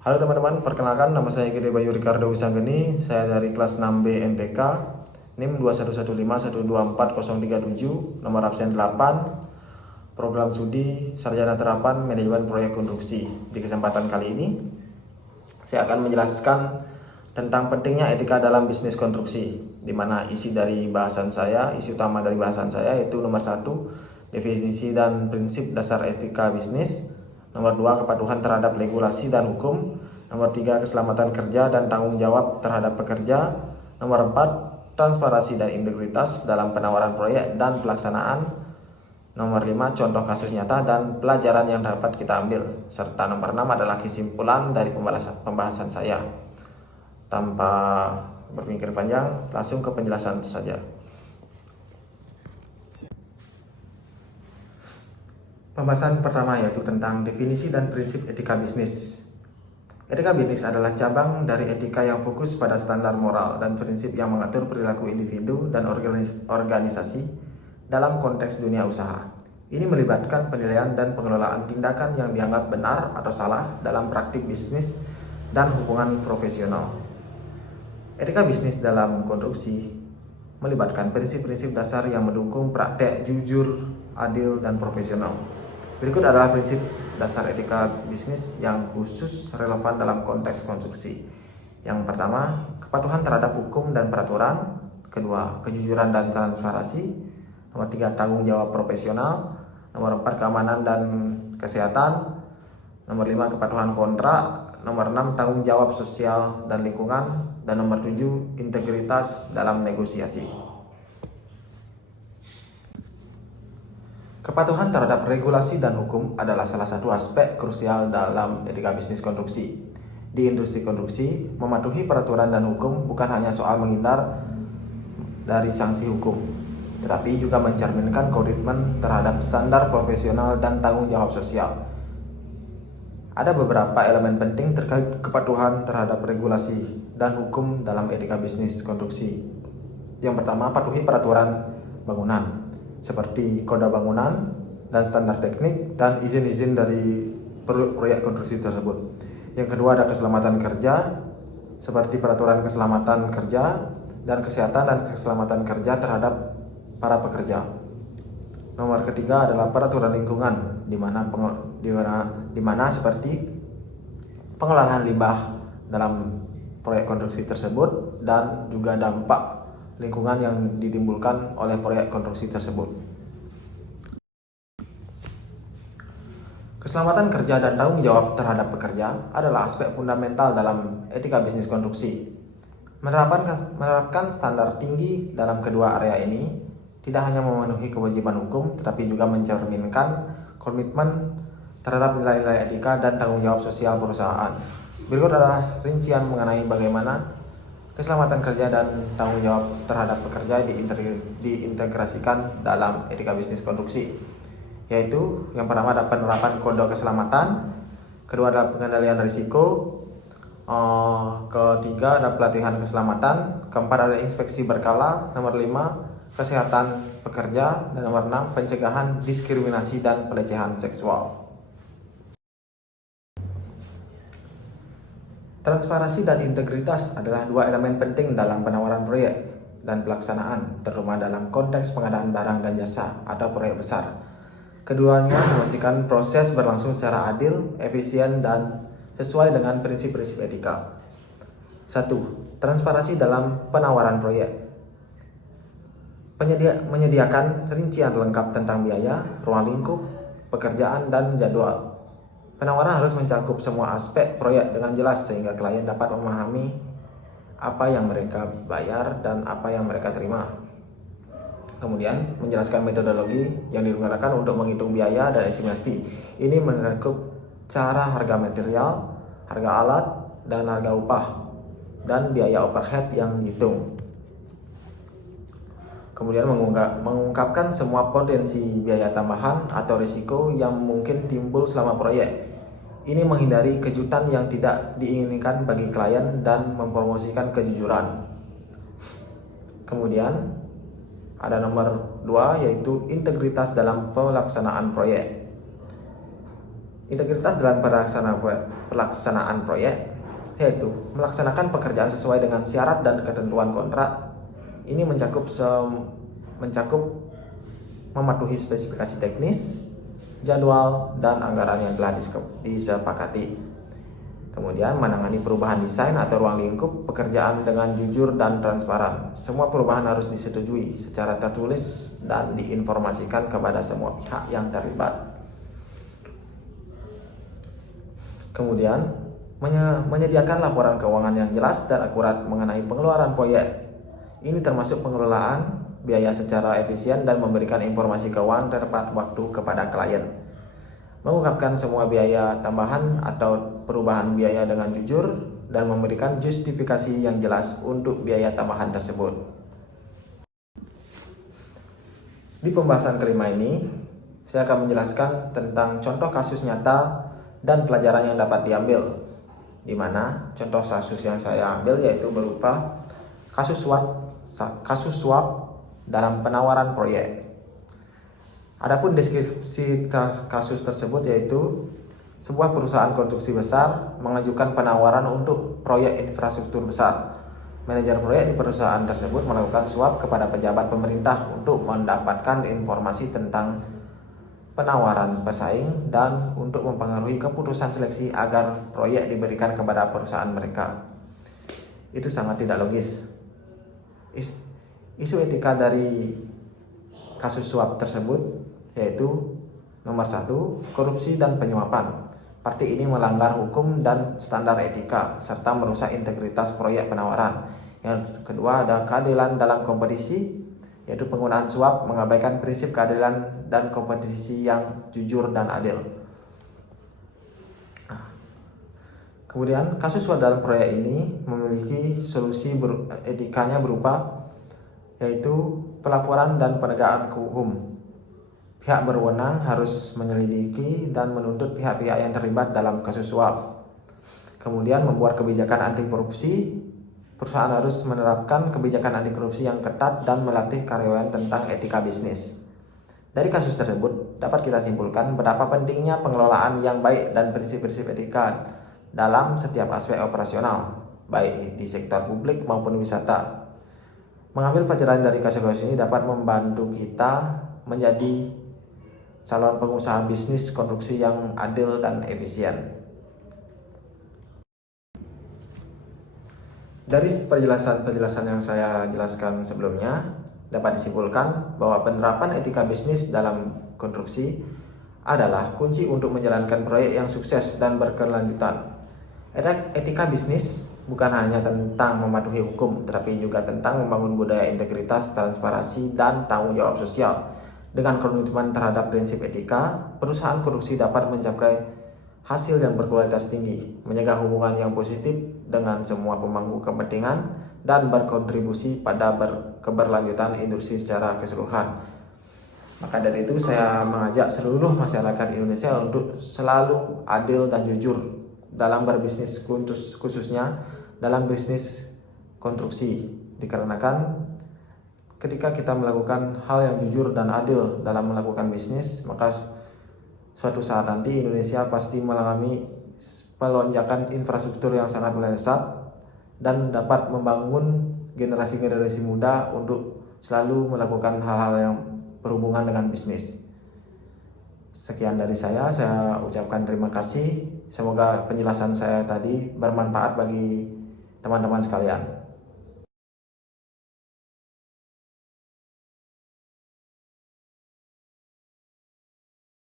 Halo teman-teman, perkenalkan nama saya Gede Bayu Ricardo Wisanggeni. Saya dari kelas 6B MPK, NIM 211512437, nomor absen 8, program studi Sarjana Terapan Manajemen Proyek Konstruksi. Di kesempatan kali ini, saya akan menjelaskan tentang pentingnya etika dalam bisnis konstruksi, di mana isi utama dari bahasan saya yaitu nomor 1, definisi dan prinsip dasar etika bisnis. Nomor 2, kepatuhan terhadap regulasi dan hukum. Nomor 3, keselamatan kerja dan tanggung jawab terhadap pekerja. Nomor 4, transparansi dan integritas dalam penawaran proyek dan pelaksanaan. Nomor 5, contoh kasus nyata dan pelajaran yang dapat kita ambil. Serta nomor 6 adalah kesimpulan dari pembahasan saya. Tanpa berpikir panjang, langsung ke penjelasan saja. Pembahasan pertama yaitu tentang definisi dan prinsip etika bisnis. Etika bisnis adalah cabang dari etika yang fokus pada standar moral dan prinsip yang mengatur perilaku individu dan organisasi dalam konteks dunia usaha. Ini melibatkan penilaian dan pengelolaan tindakan yang dianggap benar atau salah dalam praktik bisnis dan hubungan profesional. Etika bisnis dalam konstruksi melibatkan prinsip-prinsip dasar yang mendukung praktek jujur, adil, dan profesional. Berikut adalah prinsip dasar etika bisnis yang khusus relevan dalam konteks konstruksi. Yang pertama, kepatuhan terhadap hukum dan peraturan. Kedua, kejujuran dan transparansi. Nomor 3, tanggung jawab profesional. Nomor 4, keamanan dan kesehatan. Nomor 5, kepatuhan kontrak. Nomor 6, tanggung jawab sosial dan lingkungan. Dan nomor 7, integritas dalam negosiasi. Kepatuhan terhadap regulasi dan hukum adalah salah satu aspek krusial dalam etika bisnis konstruksi. Di industri konstruksi, mematuhi peraturan dan hukum bukan hanya soal menghindar dari sanksi hukum, tetapi juga mencerminkan komitmen terhadap standar profesional dan tanggung jawab sosial. Ada beberapa elemen penting terkait kepatuhan terhadap regulasi dan hukum dalam etika bisnis konstruksi. Yang pertama, patuhi peraturan bangunan seperti kode bangunan dan standar teknik dan izin-izin dari proyek konstruksi tersebut. Yang kedua, ada keselamatan kerja seperti peraturan keselamatan kerja dan kesehatan dan keselamatan kerja terhadap para pekerja. Nomor ketiga adalah peraturan lingkungan di mana seperti pengelolaan limbah dalam proyek konstruksi tersebut dan juga dampak lingkungan yang ditimbulkan oleh proyek konstruksi tersebut. Keselamatan kerja dan tanggung jawab terhadap pekerja adalah aspek fundamental dalam etika bisnis konstruksi. Menerapkan standar tinggi dalam kedua area ini tidak hanya memenuhi kewajiban hukum, tetapi juga mencerminkan komitmen terhadap nilai-nilai etika dan tanggung jawab sosial perusahaan. Berikut adalah rincian mengenai bagaimana keselamatan kerja dan tanggung jawab terhadap pekerja diintegrasikan dalam etika bisnis konstruksi. Yaitu yang pertama ada penerapan kode keselamatan, kedua ada pengendalian risiko, ketiga ada pelatihan keselamatan, keempat ada inspeksi berkala, nomor 5 kesehatan pekerja, dan nomor 6 pencegahan diskriminasi dan pelecehan seksual. Transparansi dan integritas adalah dua elemen penting dalam penawaran proyek dan pelaksanaan, terutama dalam konteks pengadaan barang dan jasa atau proyek besar. Keduanya memastikan proses berlangsung secara adil, efisien, dan sesuai dengan prinsip-prinsip etika. 1. Transparansi dalam penawaran proyek. Menyediakan rincian lengkap tentang biaya, ruang lingkup, pekerjaan, dan jadwal. Penawaran harus mencakup semua aspek proyek dengan jelas sehingga klien dapat memahami apa yang mereka bayar dan apa yang mereka terima. Kemudian, menjelaskan metodologi yang digunakan untuk menghitung biaya dan estimasi. Ini mencakup cara harga material, harga alat, dan harga upah, dan biaya overhead yang dihitung. Kemudian mengungkapkan semua potensi biaya tambahan atau risiko yang mungkin timbul selama proyek. Ini menghindari kejutan yang tidak diinginkan bagi klien dan mempromosikan kejujuran. Kemudian ada nomor 2 yaitu integritas dalam pelaksanaan proyek. Integritas dalam pelaksanaan proyek yaitu melaksanakan pekerjaan sesuai dengan syarat dan ketentuan kontrak. Ini mencakup mematuhi spesifikasi teknis, jadwal, dan anggaran yang telah disepakati. Kemudian menangani perubahan desain atau ruang lingkup pekerjaan dengan jujur dan transparan. Semua perubahan harus disetujui secara tertulis dan diinformasikan kepada semua pihak yang terlibat. Kemudian, menyediakan laporan keuangan yang jelas dan akurat mengenai pengeluaran proyek. Ini termasuk pengelolaan biaya secara efisien dan memberikan informasi keuangan tepat waktu kepada klien. Mengungkapkan semua biaya tambahan atau perubahan biaya dengan jujur dan memberikan justifikasi yang jelas untuk biaya tambahan tersebut. Di pembahasan kelima ini, saya akan menjelaskan tentang contoh kasus nyata dan pelajaran yang dapat diambil, di mana contoh kasus yang saya ambil yaitu berupa kasus suap dalam penawaran proyek. Adapun deskripsi kasus tersebut yaitu sebuah perusahaan konstruksi besar mengajukan penawaran untuk proyek infrastruktur besar. Manajer proyek di perusahaan tersebut melakukan suap kepada pejabat pemerintah untuk mendapatkan informasi tentang penawaran pesaing dan untuk mempengaruhi keputusan seleksi agar proyek diberikan kepada perusahaan mereka. Itu sangat tidak logis. Isu etika dari kasus suap tersebut yaitu nomor 1, korupsi dan penyuapan. Parti ini melanggar hukum dan standar etika serta merusak integritas proyek penawaran. Yang kedua ada keadilan dalam kompetisi, yaitu penggunaan suap mengabaikan prinsip keadilan dan kompetisi yang jujur dan adil. Kemudian kasus suap dalam proyek ini memiliki solusi etikanya berupa yaitu pelaporan dan penegakan hukum. Pihak berwenang harus menyelidiki dan menuntut pihak-pihak yang terlibat dalam kasus suap. Kemudian membuat kebijakan anti korupsi. Perusahaan harus menerapkan kebijakan anti korupsi yang ketat dan melatih karyawan tentang etika bisnis. Dari kasus tersebut dapat kita simpulkan betapa pentingnya pengelolaan yang baik dan prinsip-prinsip etika dalam setiap aspek operasional, baik di sektor publik maupun wisata. Mengambil pelajaran dari kasus-kasus ini dapat membantu kita menjadi calon pengusaha bisnis konstruksi yang adil dan efisien. Dari penjelasan yang saya jelaskan sebelumnya, dapat disimpulkan bahwa penerapan etika bisnis dalam konstruksi adalah kunci untuk menjalankan proyek yang sukses dan berkelanjutan. Etika bisnis bukan hanya tentang mematuhi hukum, tetapi juga tentang membangun budaya integritas, transparansi, dan tanggung jawab sosial. Dengan komitmen terhadap prinsip etika, perusahaan konstruksi dapat mencapai hasil yang berkualitas tinggi, menjaga hubungan yang positif dengan semua pemangku kepentingan, dan berkontribusi pada keberlanjutan industri secara keseluruhan. Maka dari itu saya mengajak seluruh masyarakat Indonesia untuk selalu adil dan jujur dalam berbisnis, khususnya dalam bisnis konstruksi. Dikarenakan ketika kita melakukan hal yang jujur dan adil dalam melakukan bisnis, maka suatu saat nanti Indonesia pasti mengalami pelonjakan infrastruktur yang sangat melesat dan dapat membangun generasi-generasi muda untuk selalu melakukan hal-hal yang berhubungan dengan bisnis. Sekian dari saya ucapkan terima kasih. Semoga penjelasan saya tadi bermanfaat bagi teman-teman sekalian.